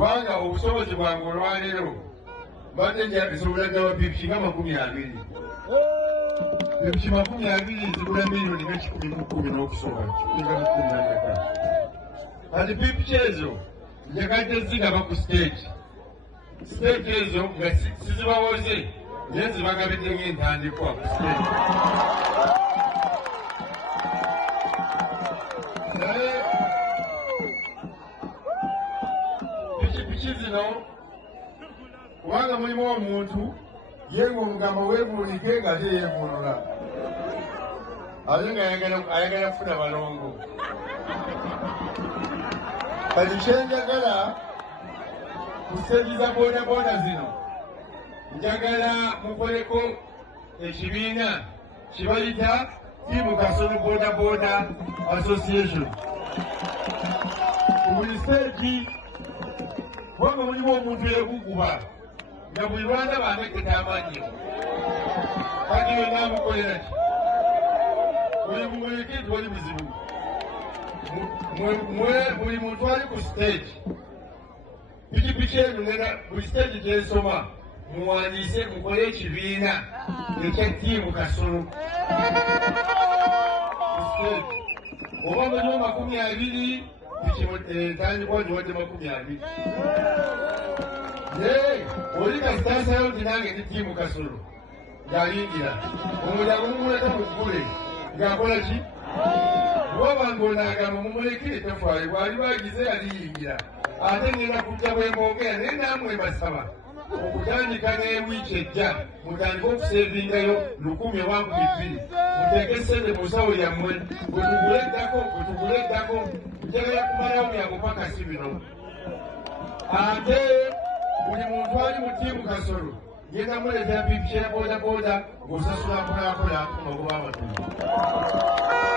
kubanga obusobozi bwange olwaleero mbadde njabisobola gaba pipi nga 20 pipi 20 zigula miliyoni nga 10 n'okusoba nga 10 kati pipi ezo njagadde zigaba ku stage ezo nga sizibawoze naye zibagabidde ng'entandikwa ku stage. naye pikipiki zino kubanga mulimu omuntu ye ng'omugamba weebuulike nga ate yeevunula ate nga ayagala kufuna balongo. kati kyenjagala ku siteegi za boodabooda zino njagala mukoleko ekibiina kibayita Tiimu Kasolo Boodabooda Association. ku buli siteegi kubanga mulimu omuntu yeeguguba nga buli lwanda bandeketa amannyo kati we naamukolera ki buli mumuliki tewali buzibu buli muntu ali ku siteegi pikipiki eno buli siteegi gyensoma muwandiise mukole ekibiina ekya Tiimu Kasolo ku siteegi oba mulimu 20 entandikwa giwadde 20 naye oli kasitasayo nti nange ndi Tiimu Kasolo ng'ayingira omulyango mumuleka muggule ng'akola ki bwoba ng'onaagamba mumulekire tafaayo bwali bagize aliyingira ate ngenda kujja bwemwogera naye nammwe mbasaba okutandika n'ewiiki ejja mutandike okuseevingayo 1000 oba 2000 muteeke sente mu nsawo yammwe bwetugule eddako njagala kumalawo byangu paka si bino ate buli muntu ali mu Tiimu Kasolo yenda muleetera pipi ya boodabooda ng'osasula mpola ogoba amatunda.